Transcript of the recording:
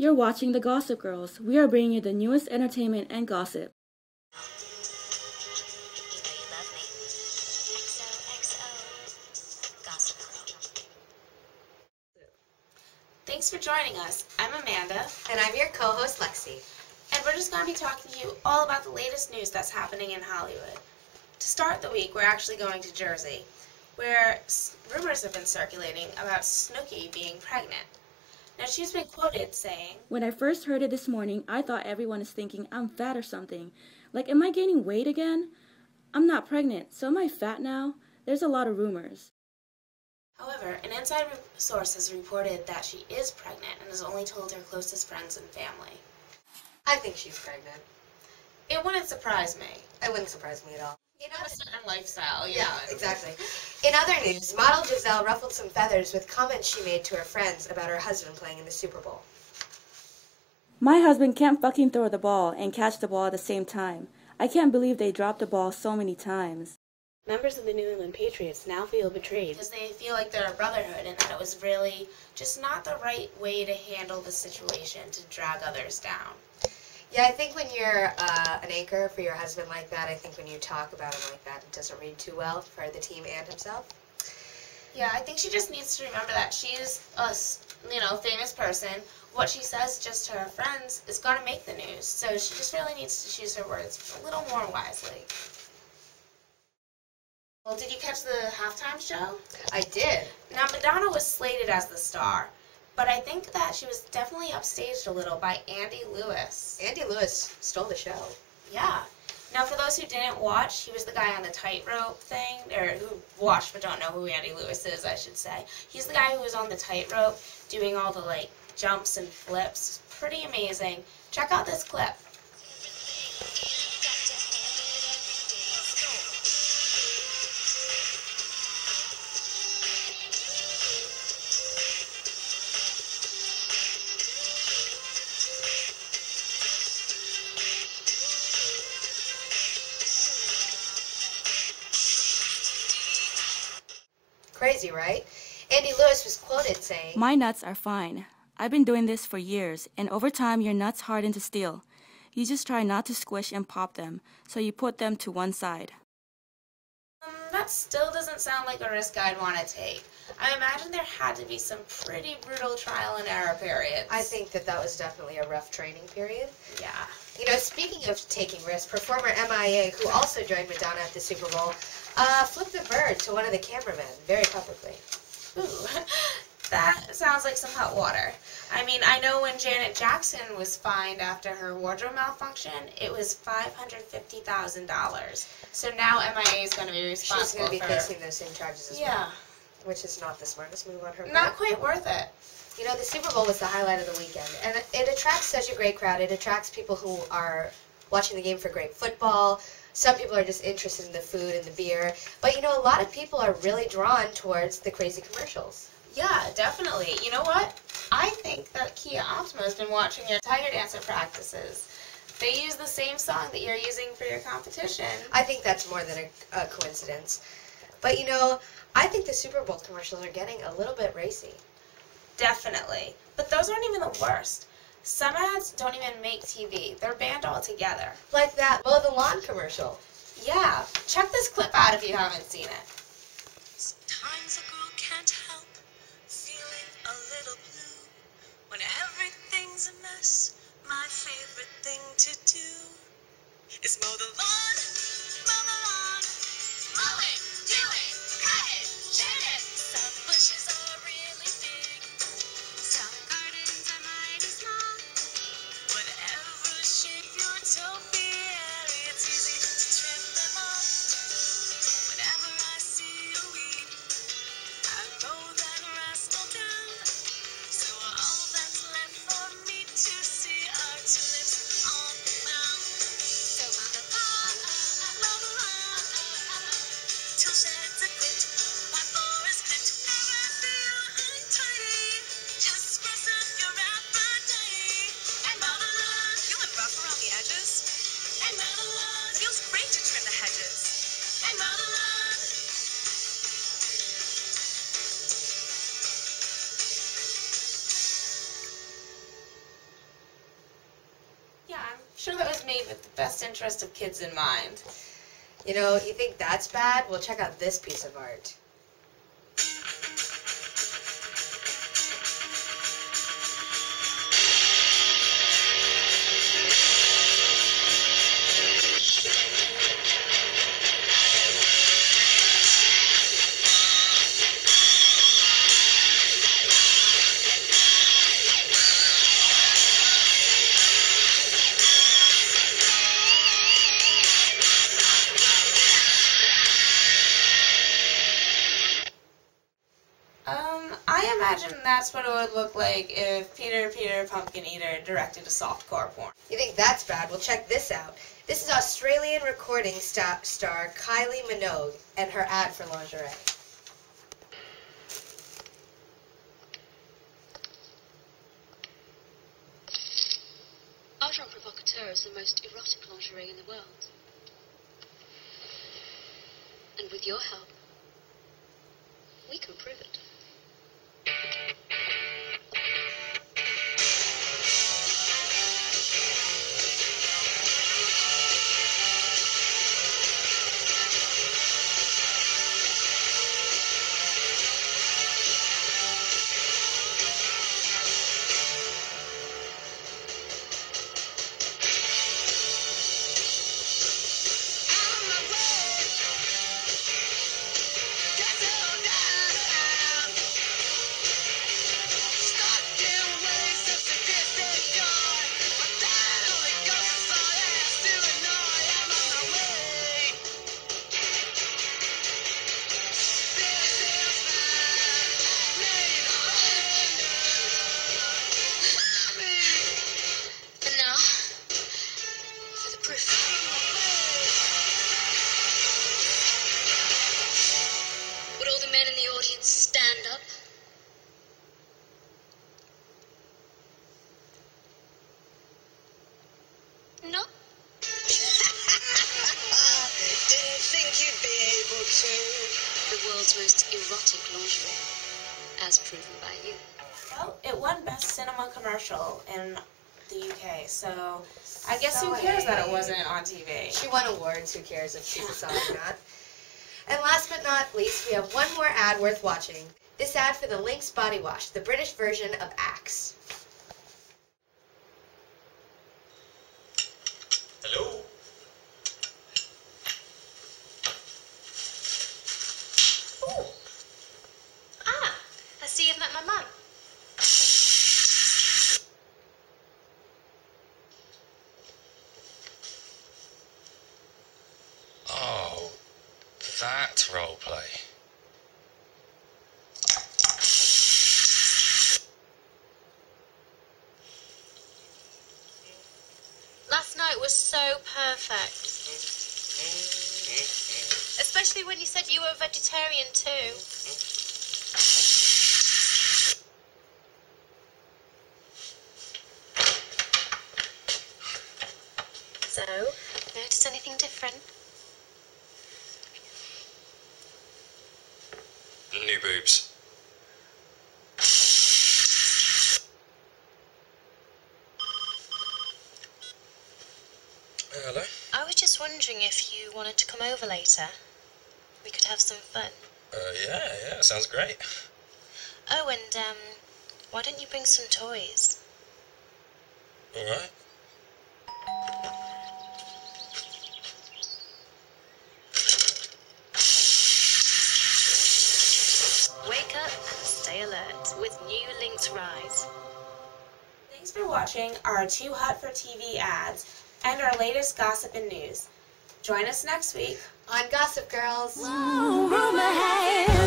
You're watching The Gossip Girls. We are bringing you the newest entertainment and gossip. Thanks for joining us. I'm Amanda. And I'm your co-host, Lexi. And we're just going to be talking to you all about the latest news that's happening in Hollywood. To start the week, we're actually going to Jersey, where rumors have been circulating about Snooki being pregnant. Now, she's been quoted saying, "When I first heard it this morning, I thought everyone is thinking I'm fat or something. Like, am I gaining weight again? I'm not pregnant, so am I fat now? There's a lot of rumors." However, an inside source has reported that she is pregnant and has only told her closest friends and family. I think she's pregnant. It wouldn't surprise me. It wouldn't surprise me at all. A certain lifestyle, yeah, exactly. In other news, model Giselle ruffled some feathers with comments she made to her friends about her husband playing in the Super Bowl. "My husband can't fucking throw the ball and catch the ball at the same time. I can't believe they dropped the ball so many times." Members of the New England Patriots now feel betrayed because they feel like they're a brotherhood and that it was really just not the right way to handle the situation, to drag others down. Yeah, I think when you're an anchor for your husband like that, I think when you talk about him like that, it doesn't read too well for the team and himself. Yeah, I think she just needs to remember that she's a, famous person. What she says just to her friends is going to make the news, so she just really needs to choose her words a little more wisely. Well, did you catch the halftime show? I did. Now, Madonna was slated as the star, but I think that she was definitely upstaged a little by Andy Lewis. Andy Lewis stole the show. Yeah. Now, for those who didn't watch, he was the guy on the tightrope thing, or who watched but don't know who Andy Lewis is, I should say. He's the guy who was on the tightrope doing all the, jumps and flips. Pretty amazing. Check out this clip. Crazy, right? Andy Lewis was quoted saying, "My nuts are fine. I've been doing this for years, and over time your nuts harden to steel. You just try not to squish and pop them, so you put them to one side." That still doesn't sound like a risk I'd want to take. I imagine there had to be some pretty brutal trial and error periods. I think that was definitely a rough training period. Yeah. Speaking of taking risks, performer MIA, who also joined Madonna at the Super Bowl, flipped a bird to one of the cameramen very publicly. Ooh, that sounds like some hot water. I mean, I know when Janet Jackson was fined after her wardrobe malfunction, it was $550,000. So now MIA is going to be responsible She's going to be facing those same charges as well. Which is not the smartest move on her part. Not quite worth it. The Super Bowl was the highlight of the weekend, and it attracts such a great crowd. It attracts people who are watching the game for great football. Some people are just interested in the food and the beer. But, a lot of people are really drawn towards the crazy commercials. Yeah, definitely. You know what? I think that Kia Optima has been watching your Tiger Dancer practices. They use the same song that you're using for your competition. I think that's more than a coincidence. But, I think the Super Bowl commercials are getting a little bit racy. Definitely. But those aren't even the worst. Some ads don't even make TV. They're banned altogether. Like that mow the lawn commercial. Yeah. Check this clip out if you haven't seen it. Sometimes a girl can't help feeling a little blue. When everything's a mess, my favorite thing to do is mow the lawn, mow the lawn. Mow it, do it, cut it, trim it. Some bushes are really big, some gardens are mighty small. Whatever shape your topiary, it's easy to trim them all. Whenever I see a weed, I mow that rascal down. So all that's left for me to see are tulips on the mound. So mow the lawn, sure that was made with the best interest of kids in mind. You know, you think that's bad? Well, check out this piece of art. I imagine that's what it would look like if Peter Pumpkin Eater directed a softcore porn. You think that's bad? Well, check this out. This is Australian recording star Kylie Minogue and her ad for lingerie. Argent Provocateur is the most erotic lingerie in the world. And with your help, we can prove it. Would all the men in the audience stand up? No? Didn't think you'd be able to. The world's most erotic lingerie, as proven by you. Well, it won Best Cinema Commercial in the UK, so I guess who So cares that it hey. wasn't on TV? She won awards, who cares if she's a song or not. And last but not least, we have one more ad worth watching. This ad for the Lynx Body Wash, the British version of Axe. Hello? Ooh. Ah, I see you've met my mum. Oh, that roleplay. Last night was so perfect. Especially when you said you were a vegetarian too. So, notice anything different? New boobs. Hello? I was just wondering if you wanted to come over later. We could have some fun. Yeah, sounds great. Oh, and, why don't you bring some toys? Alright. Wake up and stay alert with new Lynx Rise. Thanks for watching our Too Hot for TV ads and our latest gossip and news. Join us next week On Gossip Girls. Rumor has